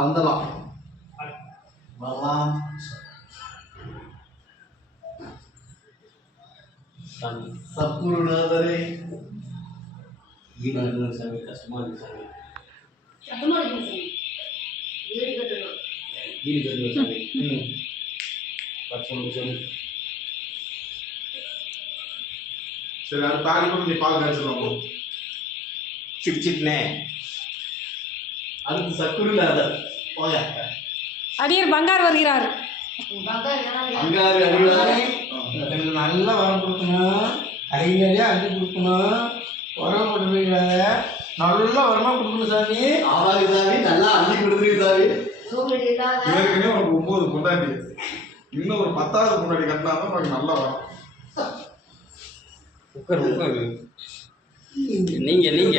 வந்துடலாம் வரலாம். சத்குருநாதரே வீடு சாமி கஷ்டமா இருக்கு சாமி. வீடு கட்டணும் சாமி. கஷ்டம் சாமி. சரி அது தாடி கூட நீ பால் காய்ச்சலாம் சிரிச்சிட்டனே. அடுத்து சத்குருநாதர் போங்க. அடியர் பங்கார் வருகிறார். பங்காரு அடிவாரே எனக்கு நல்ல வரம் கொடுக்கணும், கையிலேயே அள்ளி கொடுக்கணும், உரம் கொடுப்பீங்கள நல்ல வரமா கொடுக்கணும் சாமி. ஆவாங்க சாமி, நல்லா அள்ளி கொடுத்துருக்கு சாமி. ஏற்கனவே உனக்கு 9 பொண்டாட்டி, இன்னும் ஒரு 10வது பொண்டாட்டி கட்டினாதான் உனக்கு நல்லா வரும். நீங்க நீங்க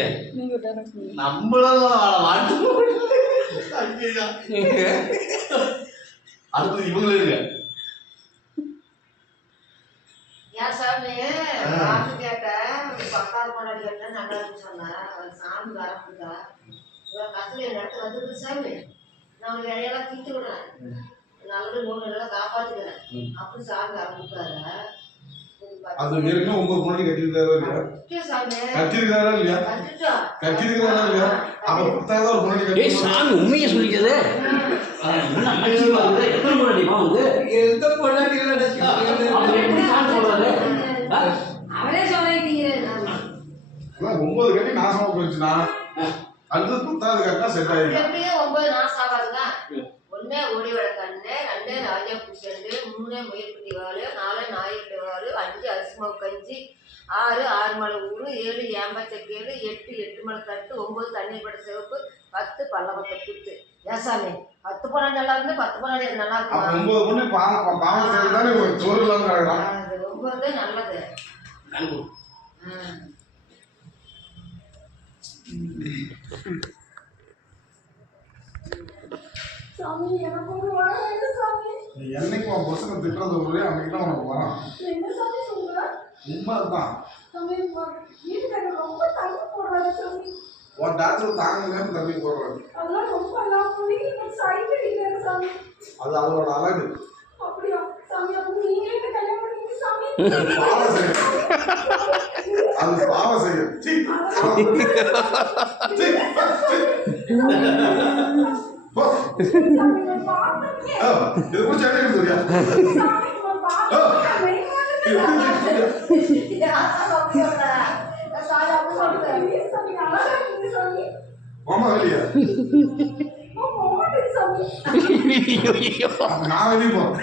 நம்மளும் அடுத்தது இவங்களும் இருக்க. ஏன் சாமி பாட்டு கேட்டேன், 10வது பொண்டாட்டி கேட்டேன், நல்லா இருக்கு சொன்னேன். சாமி வரப்புதா இவ்வளோ கஷ்டம் என் இடத்துல வந்துருக்கு சாமி. நான் உங்களுக்கு இடையெல்லாம் தீட்டு விடுறேன், நல்லது 3 நாளாக காப்பாற்றுக்கிறேன் அப்படி சாமி வரப்புட்டாரு. அது ஏற்கனவே 9 பொண்டாட்டி கட்டிருக்காரா இல்லையா? கட்டிருக்காரா இல்லையா? கட்டிருக்காரா இல்லையா? அப்ப 10வது ஒரு பொண்டாட்டி கட்டி சாமி உண்மையை சொல்லிக்கிறது. எத்தனை முன்னாடிமா வந்து எந்த பொண்டாட்டி அவரே சொல்லிட்டீங்க. 9 கட்டி நாசமா போயிடுச்சுன்னா அடுத்து 10வது கட்டினா செட் ஆயிடும். எப்படியும் 9 நாசம் ஆகாதுங்க. 1 ஓடி வர கண்ணு, 2 ராஜா பூசண்டு, 3 முயற்குட்டி வாழு, 4 நாயிட்டு வாழு, 5 அரிசிமாவு கஞ்சி, 6 மலை ஊரு, 7 ஏம்பச்சக்கேடு, 8 மலை தட்டு, 9 தண்ணீர் பட சிவப்பு, 10 பல்லவத்தை புத்து. ஏசாமி 10 பொண்ணு நல்லா இருந்து 10 பொண்ணு நல்லா இருக்கும். 9 பொண்ணு பாவம் செய்யறதானே ஒரு சோறு இல்லாம கிடக்கலாம். அது 9 நல்லது. சாமி எனக்கு ஒரு வரம் வேணும் சாமி. நீ என்னைக்கு உன் பசங்க திட்டுறது ஒரு அன்னைக்கு தான் உனக்கு வரும். என்ன சாமி சொல்ற? உண்மைதான். சாமி வீட்டுக்கு ரொம்ப தண்ணி போடுறாரு சாமி. உன் டாக்டர் தாங்க முடியாம தண்ணி போடுறாரு. அதெல்லாம் ரொம்ப நான் சைட் அடிக்கிறாரு சாமி. அது அவரோட அழகு. அப்படியா சாமி? அப்போ நீங்களே என்ன கல்யாணம் பண்ணீங்க சாமி? பாவம் செய்யும். அது பாவம் செய்யும். இது கூட சட்டை எடுத்துறியா? மாமா வெளியா? நான் வெளியே போறேன்.